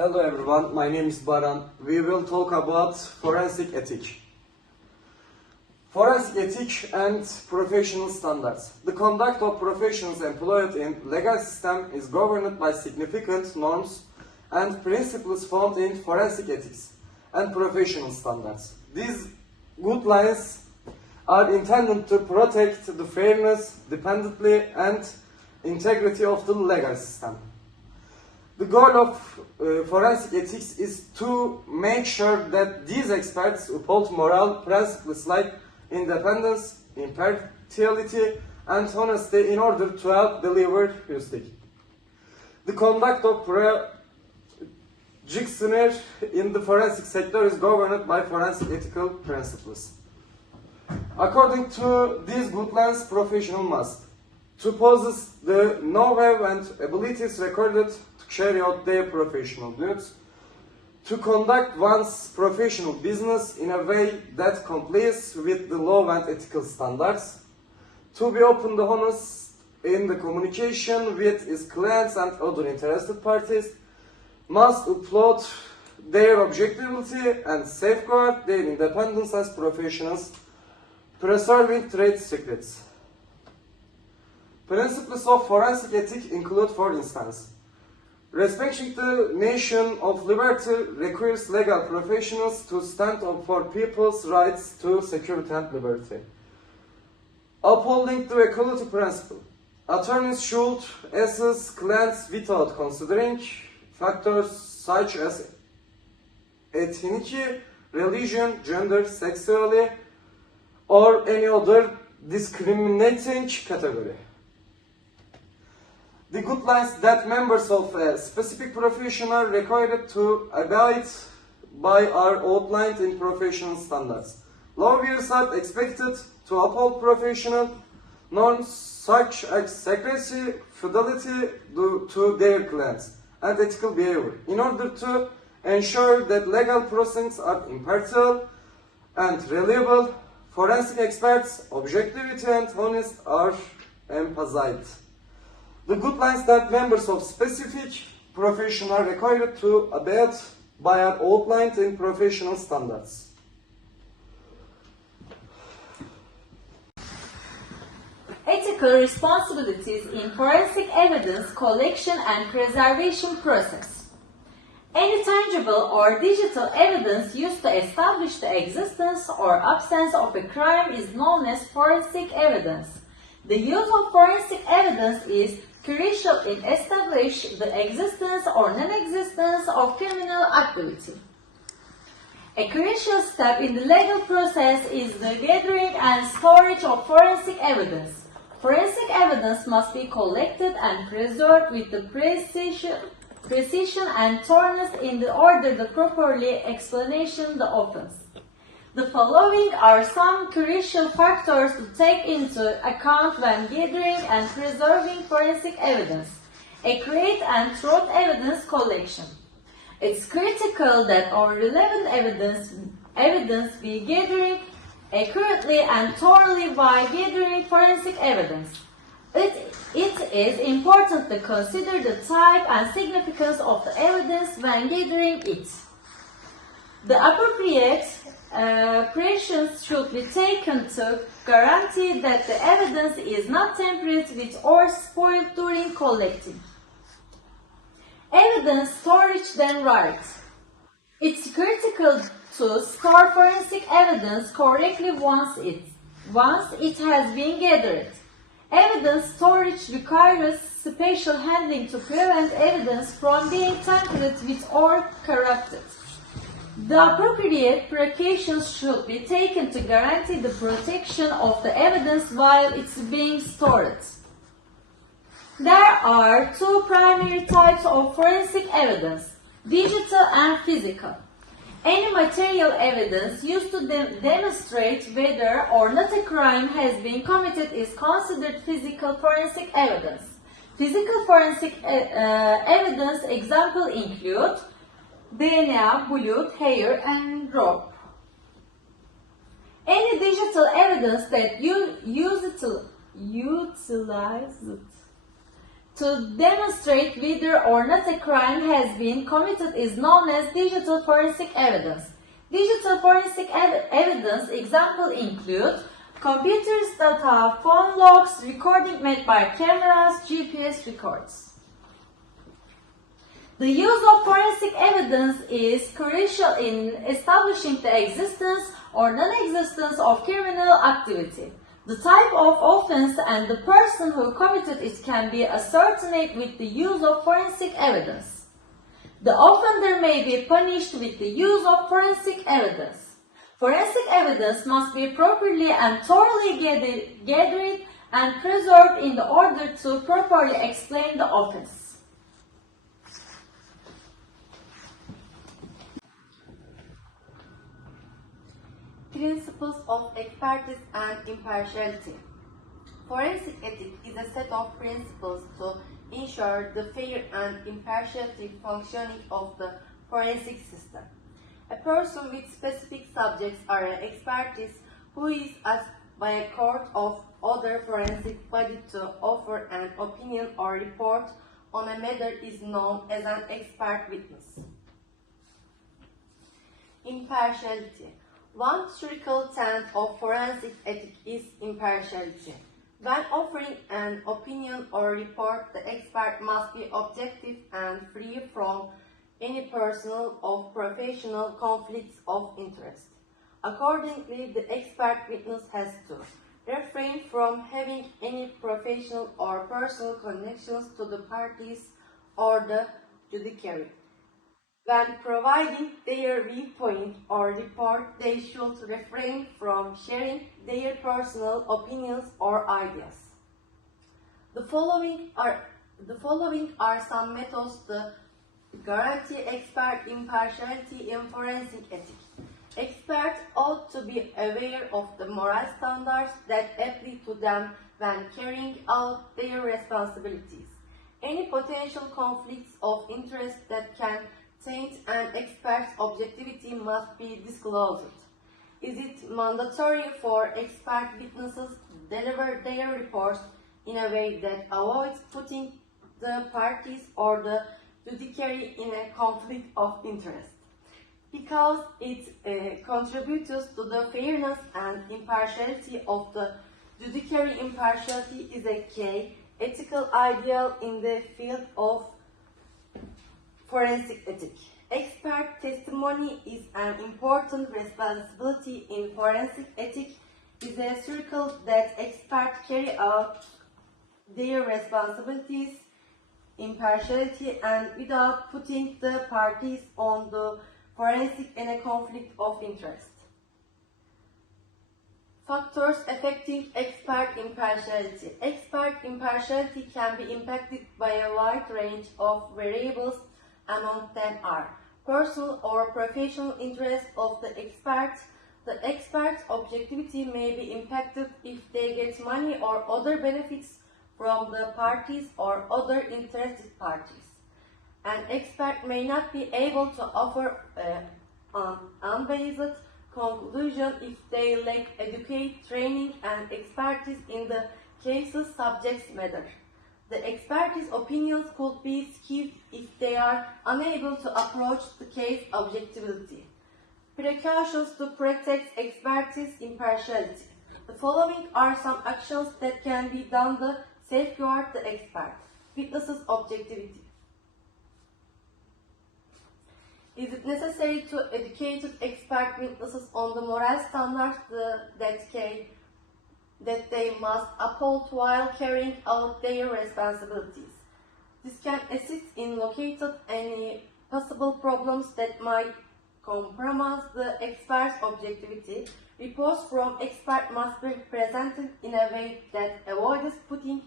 Hello everyone, my name is Baran. We will talk about forensic ethics. Forensic ethics and professional standards. The conduct of professionals employed in legal system is governed by significant norms and principles found in forensic ethics and professional standards. These guidelines are intended to protect the fairness, dependently, and integrity of the legal system. The goal of forensic ethics is to make sure that these experts uphold moral principles like independence, impartiality, and honesty in order to help deliver justice. The conduct of practitioners in the forensic sector is governed by forensic ethical principles. According to these guidelines, professional must to possess the know-how and abilities required to carry out their professional duties, to conduct one's professional business in a way that complies with the law and ethical standards, to be open and honest in the communication with its clients and other interested parties, must uphold their objectivity and safeguard their independence as professionals, preserving trade secrets. Principles of forensic ethics include, for instance, respecting the nation of liberty requires legal professionals to stand up for people's rights to security and liberty. Upholding the equality principle. Attorneys should assess clients without considering factors such as ethnicity, religion, gender, sexuality, or any other discriminating category. The guidelines that members of a specific profession are required to abide by are outlined in professional standards. Lawyers are expected to uphold professional norms such as secrecy, fidelity to their clients, and ethical behavior in order to ensure that legal proceedings are impartial and reliable. Forensic experts' objectivity and honesty are emphasized. The guidelines that members of specific profession are required to abide by are outlined in professional standards. Ethical responsibilities in forensic evidence collection and preservation process. Any tangible or digital evidence used to establish the existence or absence of a crime is known as forensic evidence. The use of forensic evidence is crucial in establishing the existence or non-existence of criminal activity. A crucial step in the legal process is the gathering and storage of forensic evidence. Forensic evidence must be collected and preserved with the precision and thoroughness in the order to properly explanation the offense. The following are some crucial factors to take into account when gathering and preserving forensic evidence. Accurate and thorough evidence collection. It's critical that all relevant evidence be gathered accurately and thoroughly while gathering forensic evidence. It is important to consider the type and significance of the evidence when gathering it. The appropriate precautions should be taken to guarantee that the evidence is not tampered with or spoiled during collecting. Evidence storage then rights. It's critical to store forensic evidence correctly once it has been gathered. Evidence storage requires special handling to prevent evidence from being tampered with or corrupted. The appropriate precautions should be taken to guarantee the protection of the evidence while it's being stored. There are two primary types of forensic evidence, digital and physical. Any material evidence used to demonstrate whether or not a crime has been committed is considered physical forensic evidence. Physical forensic evidence examples include DNA, blood, hair, and rope. Any digital evidence that utilized to demonstrate whether or not a crime has been committed is known as digital forensic evidence. Digital forensic evidence examples include computers data, phone logs, recording made by cameras, GPS records. The use of forensic evidence is crucial in establishing the existence or non-existence of criminal activity. The type of offense and the person who committed it can be ascertained with the use of forensic evidence. The offender may be punished with the use of forensic evidence. Forensic evidence must be properly and thoroughly gathered and preserved in order to properly explain the offense. Principles of expertise and impartiality. Forensic ethics is a set of principles to ensure the fair and impartial functioning of the forensic system. A person with specific subjects or expertise who is asked by a court of other forensic body to offer an opinion or report on a matter is known as an expert witness. Impartiality. One critical tenet of forensic ethics is impartiality. When offering an opinion or report, the expert must be objective and free from any personal or professional conflicts of interest. Accordingly, the expert witness has to refrain from having any professional or personal connections to the parties or the judiciary. When providing their viewpoint or report, they should refrain from sharing their personal opinions or ideas. The following are some methods to guarantee expert impartiality in forensic ethics. Experts ought to be aware of the moral standards that apply to them when carrying out their responsibilities. Any potential conflicts of interest that can taint an expert's objectivity must be disclosed. Is it mandatory for expert witnesses to deliver their reports in a way that avoids putting the parties or the judiciary in a conflict of interest? Because it contributes to the fairness and impartiality of the judiciary. Impartiality is a key ethical ideal in the field of forensic ethics. Expert testimony is an important responsibility in forensic ethics. It is a circle that experts carry out their responsibilities, impartiality, and without putting the parties on the forensic in a conflict of interest. Factors affecting expert impartiality. Expert impartiality can be impacted by a wide range of variables. Among them are personal or professional interest of the experts. The expert's objectivity may be impacted if they get money or other benefits from the parties or other interested parties. An expert may not be able to offer an unbiased conclusion if they lack adequate training and expertise in the case's subject matter. The expert's opinions could be skewed if they are unable to approach the case objectively. Precautions to protect expertise impartiality. The following are some actions that can be done to safeguard the expert witness's objectivity. Is it necessary to educate expert witnesses on the moral standards that they must uphold while carrying out their responsibilities? This can assist in locating any possible problems that might compromise the expert's objectivity. Reports from experts must be presented in a way that avoids putting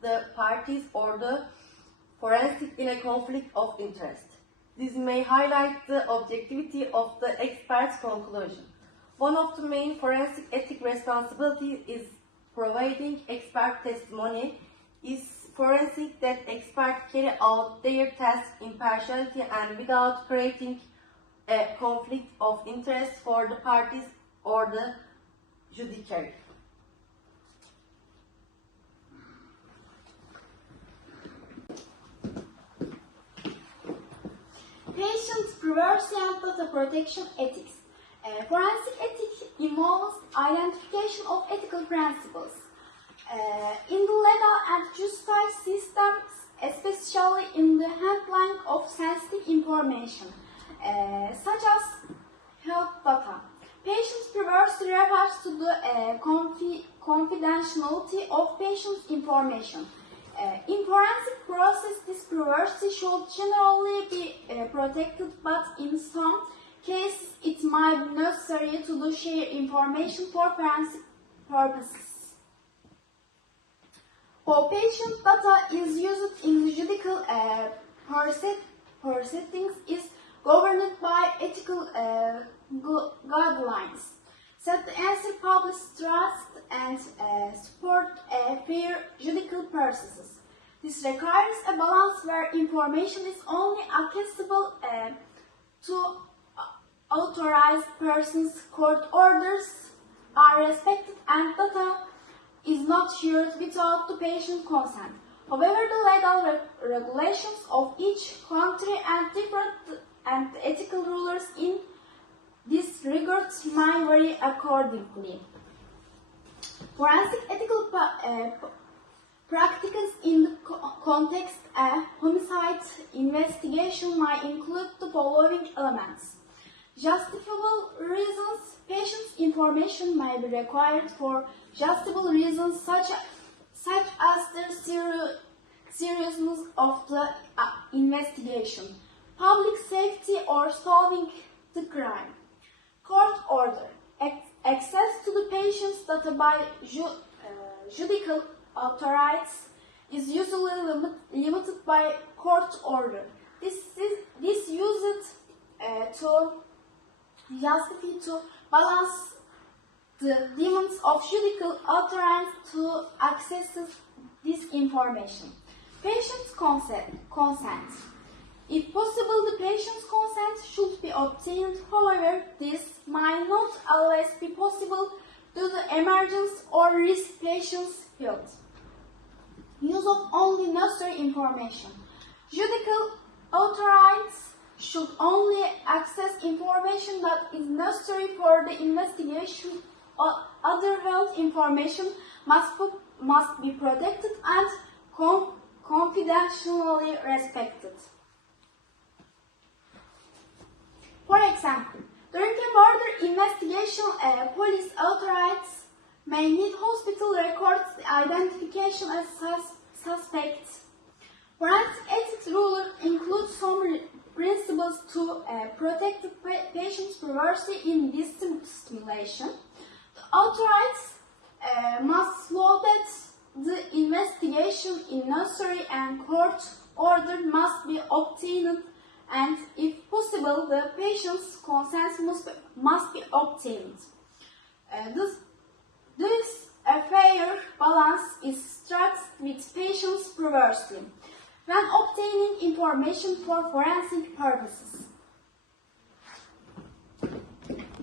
the parties or the forensic in a conflict of interest. This may highlight the objectivity of the expert's conclusion. One of the main forensic ethics responsibilities is providing expert testimony. Is forensic that experts carry out their task impartially and without creating a conflict of interest for the parties or the judiciary. privacy and data protection ethics. Forensic ethics involves identification of ethical principles. In the legal and justice systems, especially in the handling of sensitive information, such as health data. Patient's privacy refers to the confidentiality of patient's information. In forensic process, this privacy should generally be protected, but in some cases it might be necessary to share information for forensic purposes. For patient data is used in the judicial proceedings is governed by ethical guidelines. Set the answer public trust and support fair judicial processes. This requires a balance where information is only accessible to authorized persons, court orders are respected, and data is not shared without the patient consent. However, the legal regulations of each country and different and ethical rules in this regard may vary accordingly. Forensic ethical practices in the context of homicide investigation might include the following elements. Justifiable reasons. Patient's information may be required for justifiable reasons such as the seriousness of the investigation, public safety, or solving the crime. Court order. Access to the patient's data by judicial authorities is usually limited by court order. This used to justify to balance the demands of judicial authorities to access this information. Patient's consent. If possible, the patient's consent should be obtained. However, this might not always be possible due to emergency or risk patient's health. Use of only necessary information. Judicial authorities should only access information that is necessary for the investigation. Other health information must be protected and confidentially respected. For example, during a murder investigation, police authorities may need hospital records, identification as suspects. Forensic ethics rules include some principles to protect the patient's privacy in this stimulation. The authorities must show that the investigation is necessary and court order must be obtained, and if possible, the patient's consent must be obtained. This fair balance is struck with patient's privacy when obtaining information for forensic purposes.